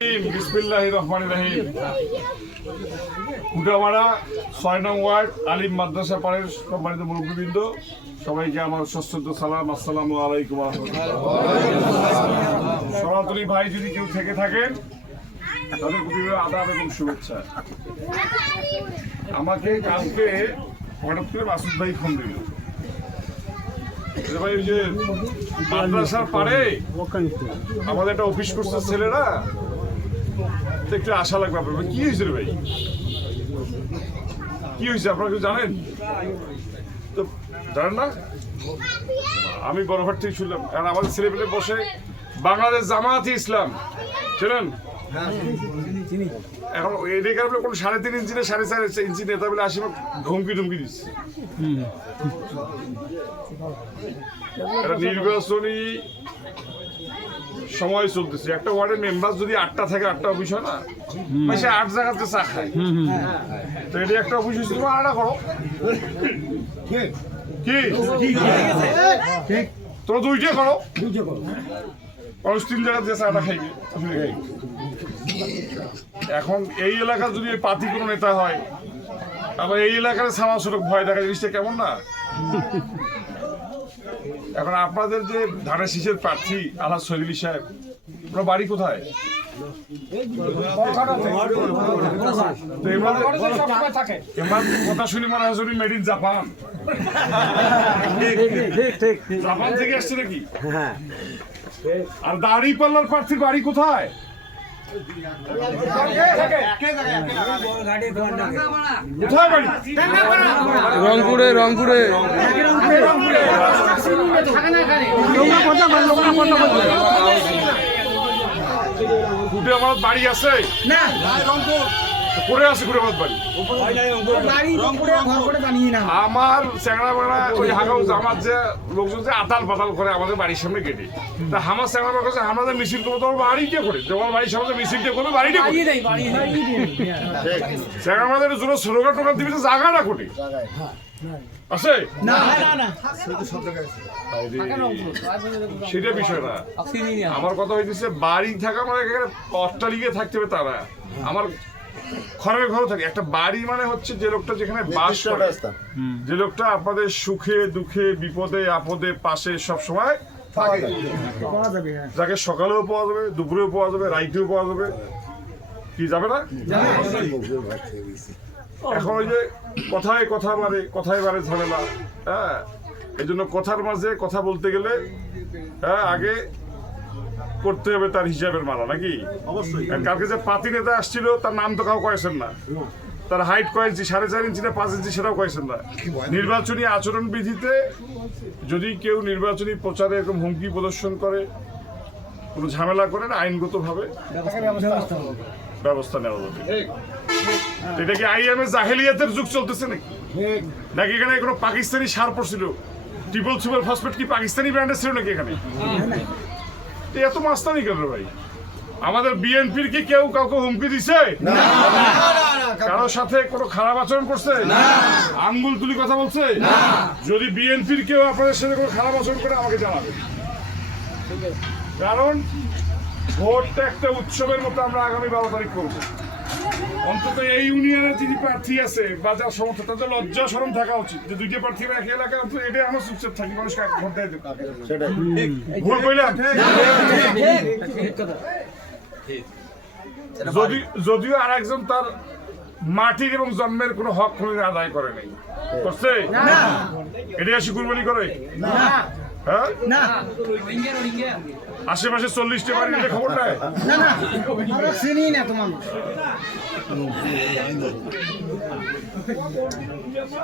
বিসমিল্লাহির রহমানির রহিম। কুটামারা ৬ নং ওয়ার্ড আলিম মাদ্রাসা পাড়ের সম্মানিত মুরব্বিবৃন্দ, সবাইকে আমার সশ্রদ্ধ সালাম, আসসালামু আলাইকুম ওয়া রাহমাতুল্লাহ। সনাতনী ভাই যদি কেউ থেকে থাকেন তাদের প্রতি আদাব এবং শুভেচ্ছা। আমাকে কালকে হঠাৎ করে মাসুদ ভাই ফোন দিল, ভাই ওই যে মাদ্রাসার পাড়ে আমাদের একটা অফিস করছে ছেলেরা, একটু আশা লাগবে আপনার। কি হয়েছে রে ভাই, কি হয়েছে আপনারা কেউ জানেন? তো জানেন না? আমি বড়ভাট থেকে শুনলাম, কারণ আমাদের ছেলেপেলে বসে বাংলাদেশ জামায়াতে ইসলাম চেনেন? এখন এই কারণে কোনো 3.5 ইঞ্চি না 4.5 ইঞ্চি নেতা বলে আসি ধমকি দিচ্ছে। একটা নির্বাচনী সময় চলতেছে, একটা ওয়ার্ডের মেম্বার যদি 8টা থাকে, 8টা অফিস হয় না, সে 8 জায়গাতে চা খায়। তো এটা একটা অফিস হচ্ছে, তোমার আড়া করো কি তোমরা 2টা করো, মানুষ 3 জায়গাতে চাটা খাইবে। এখন এই এলাকার যদি পাতি কোনো নেতা হয়, আবার এই এলাকার ছাড়া সড়ক ভয় দেখা, জিনিসটা কেমন না? এখন আপনাদের যে ধানের শীষের প্রার্থী আলহাজ শহীদুল সাহেব, আপনার বাড়ি কোথায়? কথা শুনি মনে হয় মেড ইন জাপান, জাপান থেকে আসছে নাকি? আর দাড়ি পাল্লার প্রার্থীর বাড়ি কোথায়? রংপুরে আমার বাড়ি আছে না, করে আছে বাড়ি আমার চ্যাংড়া বেড়া ওই হাগাও আমার যে লোকজন যে আতাল পাতাল করে আমাদের বাড়ির সামনে কেটে, তা আমার চ্যাংড়া বেড়া কাছে আমাদের মিছিল করবো, তোমার বাড়িটা করে তোমার বাড়ির সামনে মিছিলটা করবে, বাড়িটা চ্যাংড়া আমাদের জন্য স্লোগান টোগান দিবে, জায়গাটা কোটে আছে সেটা বিষয় না। আমার কথা হইতেছে বাড়ি থাকা মানে অট্টালিকায় থাকতে হবে তারা, আমার ঘরে থাকে একটা বাড়ি মানে হচ্ছে যে লোকটা যেখানে বাস করে, যে লোকটা আপনাদের সুখে দুঃখে বিপদে আপদে পাশে সব সময় থাকে, যাকে সকালেও পাওয়া যাবে, দুপুরেও পাওয়া যাবে, রাইতেও পাওয়া যাবে। কি যাবে না? এখন ওই যে কথায় বারে ঝামেলা, হ্যাঁ, এই জন্য কথার মাঝে কথা বলতে গেলে হ্যাঁ আগে করতে হবে তার হিসাবের মালা, নাকি? কালকে যে পাতি নেতা আসছিল তার নাম তো কাউ কয়েছেন না, তার হাইট কয় ইঞ্চি, 4.5 ইঞ্চি না 5 ইঞ্চি সেটাও কয়েছেন না। নির্বাচনী আচরণ বিধিতে যদি কেউ নির্বাচনী প্রচারে এরকম হুমকি প্রদর্শন করে, কোনো ঝামেলা করেন, আইনগতভাবে ব্যবস্থা নেওয়া যাবে। এটা কি আইএমএ জাহেলিয়াতের যুগ চলতেছে নাকি এখানে কোনো পাকিস্তানি সার পড়ছিল? ট্রিপল সুপার ফসফেট কি পাকিস্তানি ব্র্যান্ডের ছিল নাকি এখানে? এত মাস্তানি কেন ভাই? আমাদের বিএনপির কি কেউ কাউকে হুমকি দিছে? কারোর সাথে কোনো খারাপ আচরণ করছে? আঙ্গুল তুলি কথা বলছে? যদি বিএনপির কেউ আপনাদের সাথে কোনো খারাপ আচরণ করে আমাকে জানাবে, কারণ ভোটটা একটা উৎসবের মতো আমরা আগামী 12 তারিখ করবো। অন্তত এই ইউনিয়নের যিনি প্রার্থী আছে বা যার সমর্থক, তাদের লজ্জা শরম থাকা উচিত যে 2টা প্রার্থী একই এলাকায়, অন্তত এটাই আমার চুপচাপ থাকি, মানুষ ভোট দেয়। ভুল কইলাম? যদিও আর একজন তার মাটির এবং জন্মের কোনো হক কোনোদিন আদায় করে নাই, করছে? এটা এসে কুরবানি করে? হ্যাঁ, আশেপাশে 40টা বাড়ি নিলে খবর নেয়?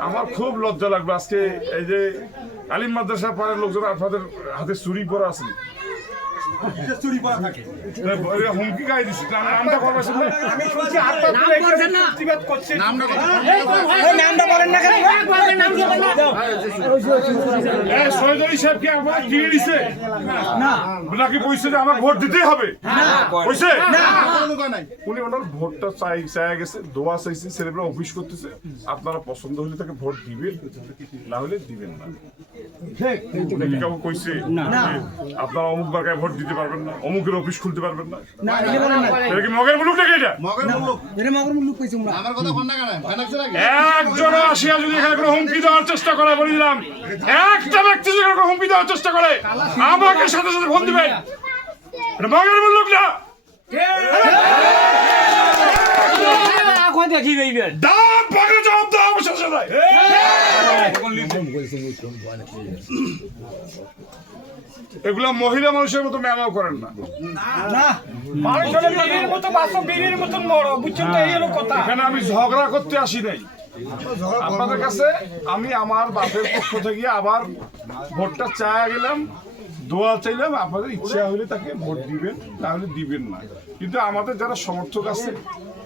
আমার খুব লজ্জা লাগবে আজকে এই যে আলিম মাদ্রাসা পাড়ার লোকজন আপনাদের হাতে চুরি পরা আছে, হুমকি গায়ে দিচ্ছে। নামটা করবেন শহীদুল সাহেবকে আমার কিনে দিচ্ছে নাকি বলছে যে আমার ভোট দিতেই হবে? উনি ওনার ভোটটা চাই গেছে, দোয়া চাইছে, ছেলেমেয়েরা অফিস করতেছে, আপনারা পছন্দ হলে তাকে ভোট দিবেন, না হলে দিবেন না। কাউকে কইছে আপনারা অমুক বারকায় ভোট দিতে দিতে পারবেন না, অমুকের অফিস খুলতে পারবেন না। না এটা বলেন না এটা কি মগের মুলুক নাকি এটা? এটা মগর মুলুক কইছি আমরা আমার কথা কোন না কেন ভয় লাগছে নাকি একজন আসিয়া যদি এখানে কোনো হুমকি দেওয়ার চেষ্টা করে, বলে দিলাম, একটা ব্যক্তি যদি কোনো হুমকি দেওয়ার চেষ্টা করে আমাকে সাথে সাথে ফোন দিবেন। এটা মগের মুলুক না। এখন দেখি গইবেন দাম পাকে জবাব দাও আমার সাথে সাথে। এগুলা মহিলা মানুষের মতো ম্যামাও করেন না। মানুষের বীরের মতো বাসো বীরের মতন বড় বুঝছেন তো এই হলো কথা এখানে আমি ঝগড়া করতে আসি নাই আপনাদের কাছে। আমি আমার বাপের পক্ষ থেকে আবার ভোটটা চায়া গেলাম, দোয়া চাইলাম, আপনাদের ইচ্ছা হলে তাকে ভোট দিবেন, তাহলে দিবেন না। কিন্তু আমাদের যারা সমর্থক আছে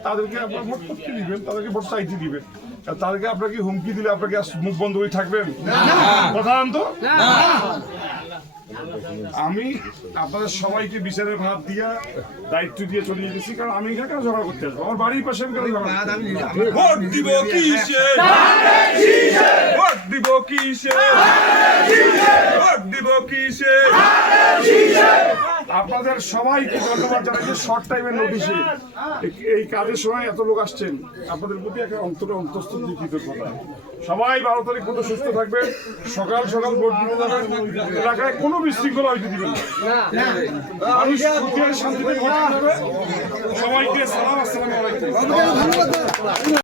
তাদেরকে আপনারা ভোট করতে দিবেন, তাদেরকে ভোট চাইতে দিবেন। আর তাদেরকে আপনাকে হুমকি দিলে আপনাকে মুখ বন্ধ হয়ে থাকবেন? কথা আনতো। আমি আপনাদের সবাইকে বিচারের ভাত দিয়া দায়িত্ব দিয়ে চলে যেতেছি, কারণ আমি এখানে কেন ঝগড়া করতে আসবো? আমার বাড়ির পাশে আমি কেন ঝগড়া করতে আসবো? ভোট দিব কিসে ভোট দিব কিসে ভোট দিব কিসে আপনাদের সবাইকে ধন্যবাদ জানাই যে শর্ট টাইমের নোটিশে এই কাজের সময় এত লোক আসছেন। আপনাদের প্রতি একটা অন্তঃস্থ কৃতজ্ঞতা। সবাই 12 তারিখ পর্যন্ত সুস্থ থাকবেন, সকাল সকাল ভোট দিতে যাবেন, এলাকায় কোনো বিশৃঙ্খলা হইতে দিবেন না। মানুষ সুখে শান্তিতে ভোট দিতে হবে। সবাইকে সালাম, আসসালামু আলাইকুম।